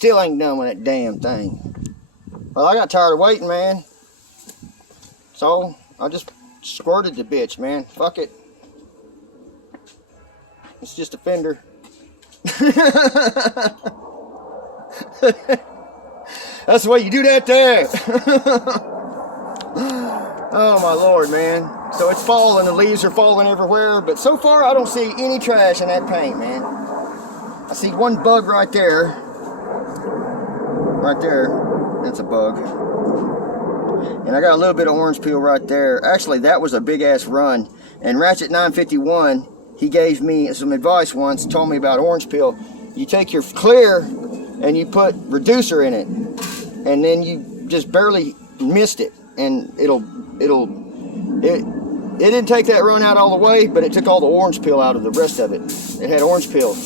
Still ain't done with that damn thing. Well, I got tired of waiting, man. So I just squirted the bitch, man. Fuck it. It's just a fender. That's the way you do that there. Oh my Lord, man. So it's falling, the leaves are falling everywhere, but so far I don't see any trash in that paint, man. I see one bug right there. Right there. That's a bug. And I got a little bit of orange peel right there. Actually, that was a big ass run. And Ratchet 951, he gave me some advice once, told me about orange peel. You take your clear and you put reducer in it, and then you just barely mist it, and it didn't take that run out all the way, but it took all the orange peel out of the rest of it. It had orange peel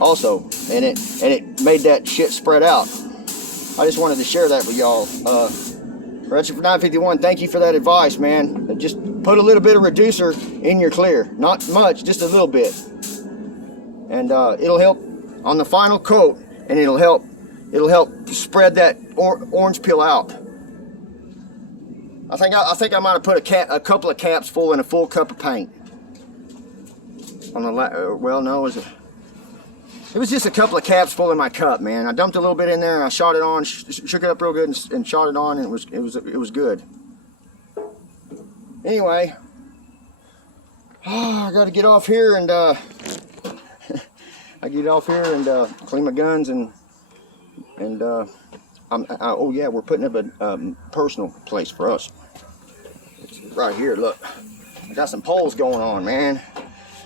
also in it, and it made that shit spread out. I just wanted to share that with y'all. Ratchet 951, thank you for that advice, man. Just put a little bit of reducer in your clear. Not much, just a little bit. And it'll help on the final coat, and it'll help spread that orange peel out. I think I might have put a couple of caps full in a full cup of paint. On the well, no, it was just a couple of caps full in my cup, man. I dumped a little bit in there and I shot it on, shook it up real good and shot it on, and it was good. Anyway, I got to get off here and clean my guns and oh yeah, we're putting up a personal place for us. It's right here, look. I got some poles going on, man.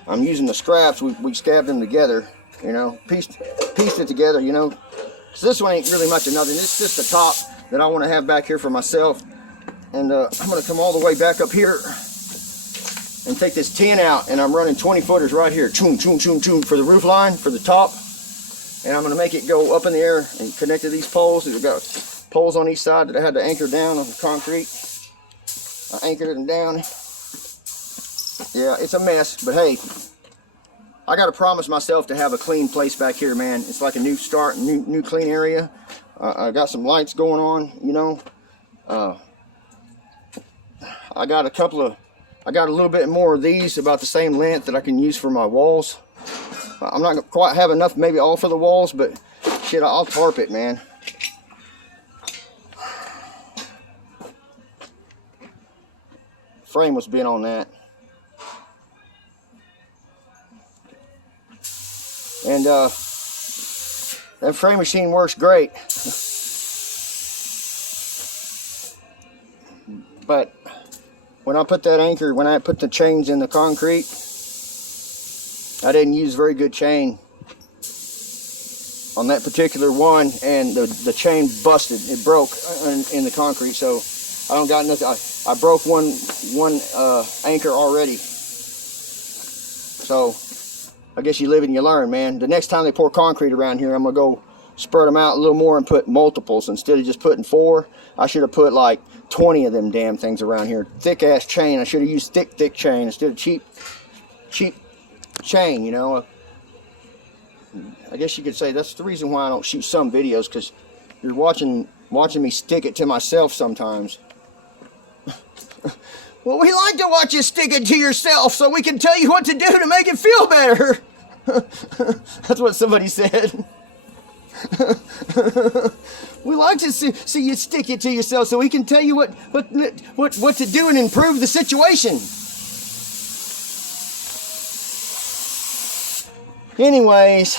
I'm using the scraps. We scabbed them together, you know, pieced it together, you know. So this one ain't really much of nothing. It's just the top that I want to have back here for myself. And I'm going to come all the way back up here and take this tin out, and I'm running 20 footers right here. Choom, choom, choom, choom for the roof line, for the top. And I'm going to make it go up in the air and connect to these poles. I've got poles on each side that I had to anchor down on the concrete. I anchored them down. Yeah, it's a mess, but hey, I got to promise myself to have a clean place back here, man. It's like a new start, new clean area. I got some lights going on, you know. I got a little bit more of these about the same length that I can use for my walls. I'm not gonna quite have enough, maybe all for the walls, but shit, I'll tarp it, man. Frame was bent on that. And that frame machine works great. But when I put that anchor, when I put the chains in the concrete, I didn't use very good chain on that particular one, and the chain busted. It broke in the concrete, so I don't got nothing. I broke one anchor already. So I guess you live and you learn, man. The next time they pour concrete around here, I'm gonna go spread them out a little more and put multiples instead of just putting 4. I should have put like 20 of them damn things around here. Thick ass chain. I should have used thick chain instead of cheap chain, you know. I guess you could say that's the reason why I don't shoot some videos, because you're watching me stick it to myself sometimes. Well, we like to watch you stick it to yourself so we can tell you what to do to make it feel better. That's what somebody said. We like to see you stick it to yourself so we can tell you what to do and improve the situation. Anyways,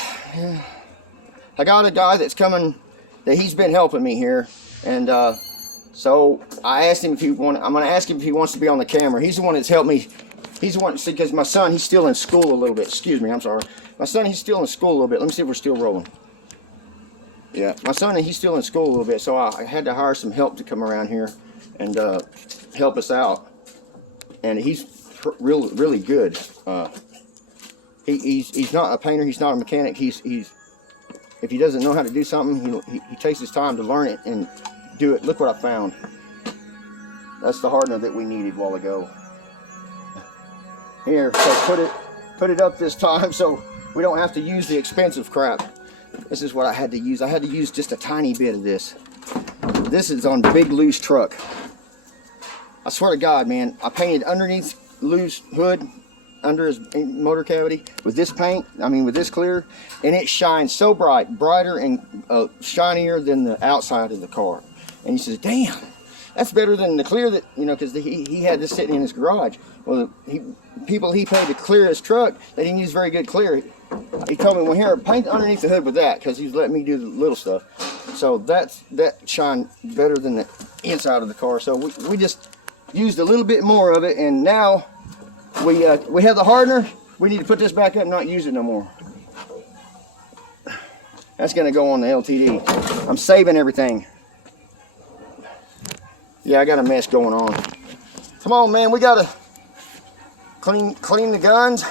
I got a guy that's coming, that he's been helping me here, and so I asked him if I'm going to ask him if he wants to be on the camera. He's the one that's helped me. He's the one, because my son, he's still in school a little bit. Excuse me, I'm sorry. My son, he's still in school a little bit. Let me see if we're still rolling. Yeah, my son, he's still in school a little bit, so I had to hire some help to come around here and help us out. And he's really good. He's not a painter. He's not a mechanic. If he doesn't know how to do something, he takes his time to learn it and do it. Look what I found. That's the hardener that we needed a while ago. Here, so put it up this time so we don't have to use the expensive crap. This is what I had to use. I had to use just a tiny bit of this. This is on big loose truck. I swear to God, man, I painted underneath loose hood, under his motor cavity, with this paint, I mean with this clear, and it shines so bright, brighter and shinier than the outside of the car. And he says, damn, that's better than the clear that, you know, because he had this sitting in his garage. Well, people he paid to clear his truck, they didn't use very good clear. He told me, well, here, paint underneath the hood with that, because he's letting me do the little stuff. So that shined better than the inside of the car. So we just used a little bit more of it, and now we have the hardener. We need to put this back up and not use it no more. That's going to go on the LTD. I'm saving everything. Yeah, I got a mess going on. Come on, man, we got to clean the guns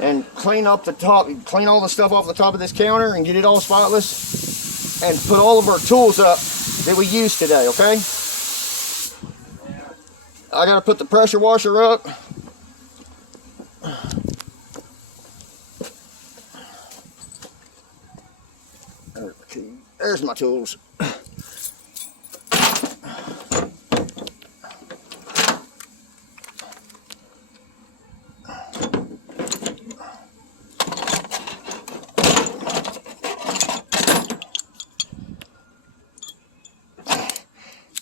and clean up the top, clean all the stuff off the top of this counter and get it all spotless, and put all of our tools up that we used today, okay? I got to put the pressure washer up. There's my tools.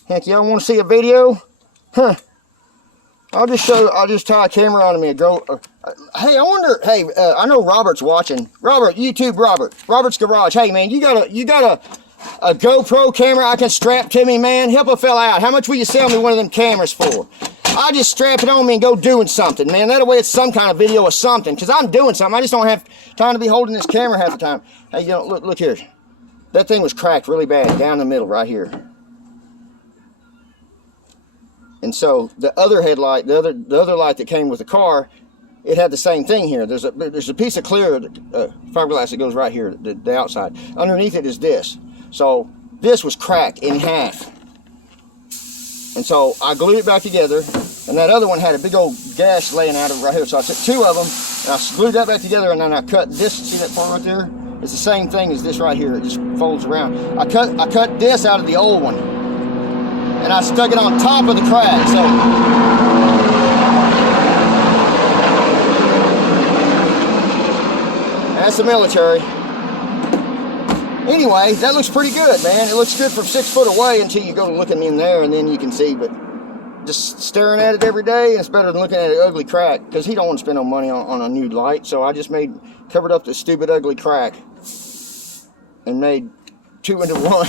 Heck, y'all want to see a video? Huh. I'll just tie a camera onto me and go. Hey, I wonder. Hey, I know Robert's watching. Robert, YouTube, Robert's Garage. Hey, man, you got a GoPro camera I can strap to me, man? Help a fella out. How much will you sell me one of them cameras for? I just strap it on me and go doing something, man. That way it's some kind of video or something, because I'm doing something. I just don't have time to be holding this camera half the time. Hey, you know, look here. That thing was cracked really bad down the middle right here. And so the other headlight, the other light that came with the car, it had the same thing here. There's a piece of clear fiberglass that goes right here, the outside. Underneath it is this. So this was cracked in half. And so I glued it back together, and that other one had a big old gash laying out of it right here. So I took two of them, and I glued that back together, and then I cut this. See that part right there? It's the same thing as this right here. It just folds around. I cut this out of the old one, and I stuck it on top of the crack. So that's the military. Anyway, that looks pretty good, man. It looks good from 6 foot away until you go to looking in there, and then you can see. But just staring at it every day, it's better than looking at an ugly crack, because he don't want to spend no money on a new light. So I just covered up the stupid ugly crack and made 2 into 1.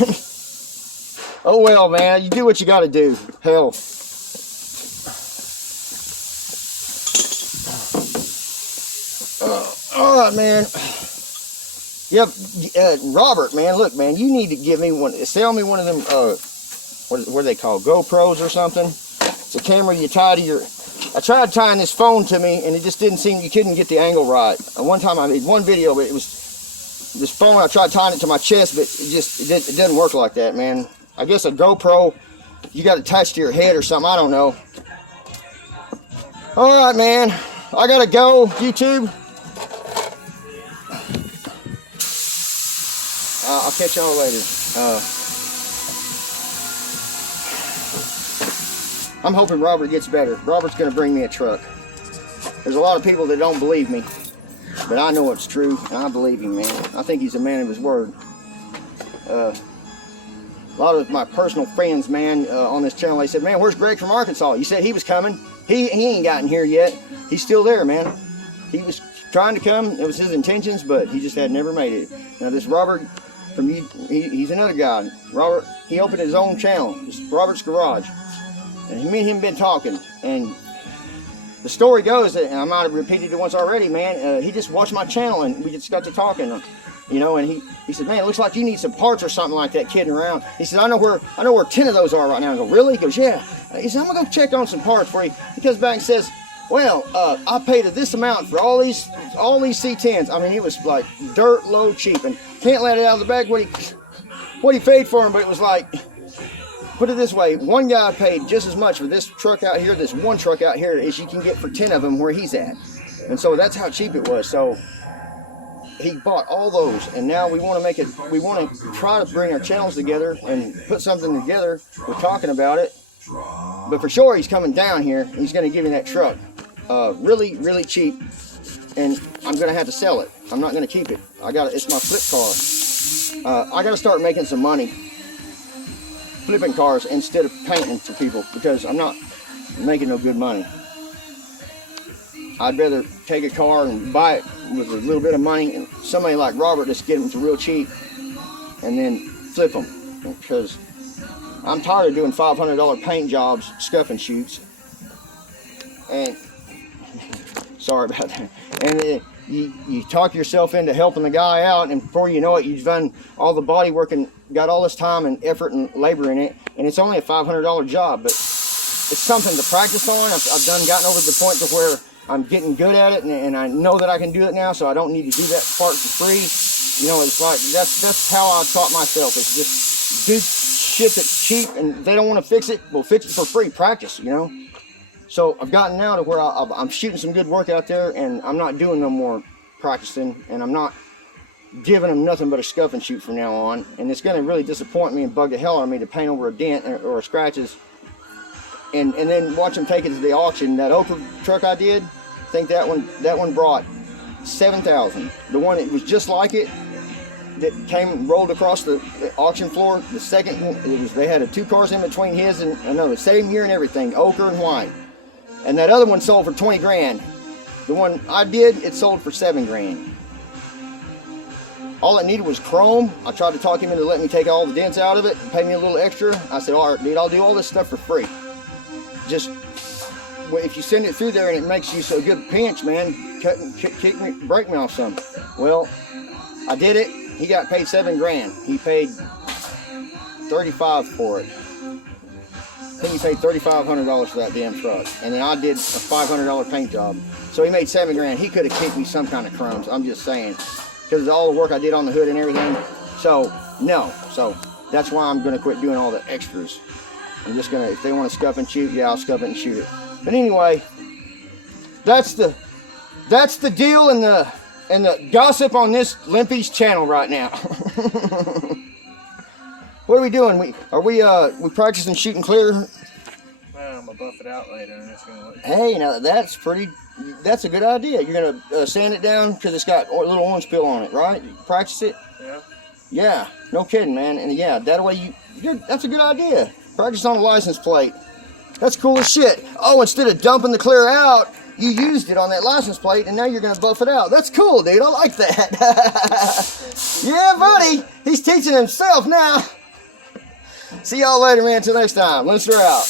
Oh well, man, you do what you got to do. Hell. All right, man. Yep, Robert, man, look, man, you need to give me one. Sell me one of them. What are they called? GoPros or something. It's a camera you tie to your. I tried tying this phone to me, and it just didn't seem. You couldn't get the angle right. One time I made one video, but it was this phone. I tried tying it to my chest, but it doesn't work like that, man. I guess a GoPro, you got it attached to your head or something. I don't know. All right, man. I gotta go. YouTube. I'll catch y'all later. I'm hoping Robert gets better. Robert's gonna bring me a truck. There's a lot of people that don't believe me, but I know it's true, and I believe him, man. I think he's a man of his word. A lot of my personal friends, man, on this channel, they said, man, where's Greg from Arkansas? You said he was coming. He ain't gotten here yet. He's still there, man. He was trying to come. It was his intentions, but he just had never made it. Now this Robert from you, he's another guy. Robert, he opened his own channel. It's Robert's Garage. And me and him been talking. And the story goes that, and I might have repeated it once already, man, he just watched my channel and we just got to talking. You know, and he said, man, it looks like you need some parts or something like that kidding around. He said, I know where 10 of those are right now. I go, really? He goes, yeah. He said, I'm gonna go check on some parts for you. He comes back and says, well, I paid this amount for all these C10s. I mean, it was like dirt low cheap, and can't let it out of the bag what he paid for them. But it was like, put it this way, one guy paid just as much for this truck out here, this one truck out here, as you can get for 10 of them where he's at. And so that's how cheap it was. So he bought all those, and now we want to make it. We want to try to bring our channels together and put something together. We're talking about it, but for sure he's coming down here. He's going to give me that truck, really, really cheap, and I'm going to have to sell it. I'm not going to keep it. It's my flip car. I got to start making some money flipping cars instead of painting for people, because I'm not making no good money. I'd rather take a car and buy it with a little bit of money, and somebody like Robert just get them for real cheap and then flip them, because I'm tired of doing $500 paint jobs, scuffing shoots, and sorry about that. And you talk yourself into helping the guy out, and before you know it, you've done all the body work and got all this time and effort and labor in it, and it's only a $500 job, but it's something to practice on. I've gotten over to the point to where I'm getting good at it, and I know that I can do it now, so I don't need to do that part for free. You know, it's like, that's how I taught myself, is just do shit that's cheap, and if they don't want to fix it, we'll fix it for free. Practice, you know. So I've gotten now to where I'm shooting some good work out there, and I'm not doing no more practicing, and I'm not giving them nothing but a scuff and shoot from now on. And it's going to really disappoint me and bug the hell out of me to paint over a dent or scratches, and then watch them take it to the auction. That Oprah truck I did, I think that one brought $7,000. The one that was just like it, that came rolled across the auction floor, the second one, they had 2 cars in between his and another, same year and everything, ochre and white. And that other one sold for 20 grand. The one I did, it sold for 7 grand. All it needed was chrome. I tried to talk him into letting me take all the dents out of it and pay me a little extra. I said, all right, dude, I'll do all this stuff for free. Just, if you send it through there and it makes you so good pinch, man, break me off some. Well, I did it. He got paid 7 grand. He paid 35 for it. I think he paid $3,500 for that damn truck. And then I did a $500 paint job. So he made 7 grand. He could have kicked me some kind of crumbs. I'm just saying. Because of all the work I did on the hood and everything. So, no. So, that's why I'm going to quit doing all the extras. I'm just going to, if they want to scuff and shoot, yeah, I'll scuff it and shoot it. But anyway, that's the deal and the gossip on this Limpy's channel right now. What are we doing? We practicing shooting clear? Well, I'm gonna buff it out later, and it's gonna look. Hey, now that's a good idea. You're gonna sand it down because it's got a little orange peel on it, right? You practice it. Yeah. Yeah, no kidding, man. And yeah, that way that's a good idea. Practice on a license plate. That's cool as shit. Oh, instead of dumping the clear out, you used it on that license plate, and now you're gonna buff it out. That's cool, dude. I like that. Yeah, buddy. He's teaching himself now. See y'all later, man. Until next time. Linster out.